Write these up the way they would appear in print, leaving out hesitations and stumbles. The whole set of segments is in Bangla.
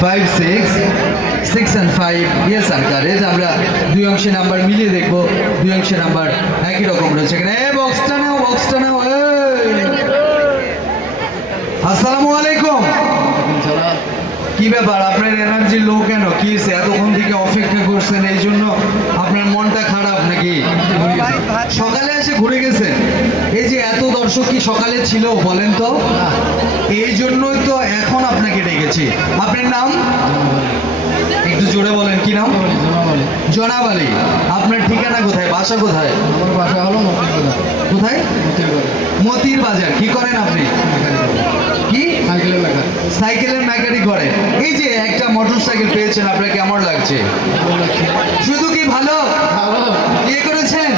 5 6 6 and 5 yes আর কারেজ আমরা দুই অংশের নাম্বার মিলিয়ে দেখব দুই অংশের নাম্বার একই রকম রয়েছে এখানে এই বক্সটা নাও এই আসসালামু আলাইকুম কি ব্যাপার আপনার এনার্জি লো কেন কি হয়েছে এতক্ষণ থেকে অপেক্ষা করছেন এই জন্য আপনার মনটা খারাপ নাকি সকালে এসে ঘুরে গেছেন এই যে এত দর্শক কি সকালে ছিল বলেন তো এই জন্যই তো এখন আপনাকে ডেকেছি আপনার নাম একটু জোরে বলেন কি নাম জনাব আলী আপনার ঠিকানা কোথায় বাসা কোথায় আমার বাসা হলো কোথায় মতির বাজার কি করেন আপনি কি সাইকেলের লেখা সাইকেলের মেকানিক করেন এই যে একটা মোটরসাইকেল পেয়েছেন আপনার কেমন লাগছে শুধু কি ভালো বিয়ে করেছেন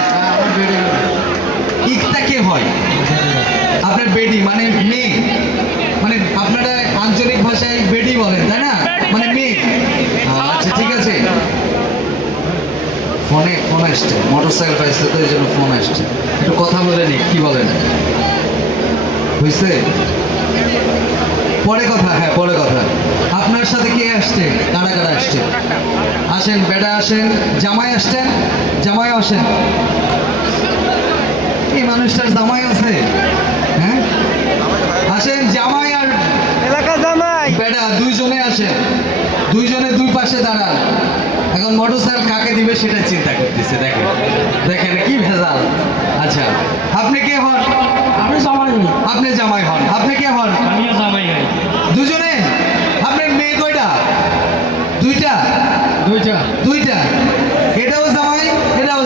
ইকটা কে হয় আপনার বেডি মানে মেয়ে মানে আপনারা আঞ্চলিক ভাষায় বেডি বলেন তাই না মানে মেয়ে আচ্ছা ঠিক আছে ফোন আসছে মোটরসাইকেল পাইছে তো এই জন্য ফোন আসছে একটু কথা বলে নি কি বলেন হয়েছে পরে কথা হ্যাঁ পরে কথা আপনার সাথে কে আসছে কারা কারা আসছে আসেন বেটা আসেন জামাই আসছেন জামাই আসেন এই মানুষটার জামাই আছে হ্যাঁ আসেন জামাই আর এলাকা জামাই বেটা দুইজনে আসেন দুইজনে দুই পাশে দাঁড়ান এখন মোটরসাইকেল কাকে দিবে সেটা চিন্তা করতেছে দেখেন দেখেন কি ভেজাল আচ্ছা আপনি কে হন আমি জামাই হই আপনি জামাই হন আপনি কে হন আমিও জামাই হই দুজনে আপনার মেয়ে কয়টা দুইটা দুইটা দুইটা এটাও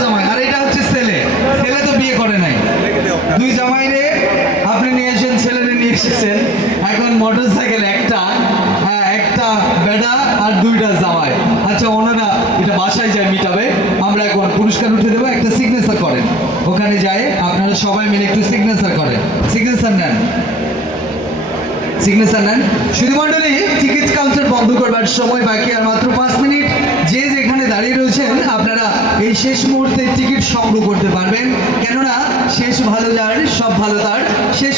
জামাই আর এটা হচ্ছে ছেলে ছেলে তো বিয়ে করে নাই দুই জামাই রে আপনি নিয়ে এসেছেন ছেলেরে নিয়ে এসেছেন এখন মোটরসাইকেল একটা হ্যাঁ একটা বেটা আর দুইটা জামাই আচ্ছা ওনারা এটা বাসায় যায় মিটাবে আমরা এখন পুরস্কার উঠে দেবো একটা সিগনেচার করেন ওখানে যায় আপনারা সবাই মিলে একটু সিগনেচার করেন সিগনেচার নেন শুধু মন্ডলী টিকিট কাউন্টার বন্ধ করবার সময় বাকি আর মাত্র 5 মিনিট যে যেখানে দাঁড়িয়ে রয়েছেন আপনারা এই শেষ মুহূর্তে টিকিট সংগ্রহ করতে পারবেন কেননা শেষ ভালো যার সব ভালো তার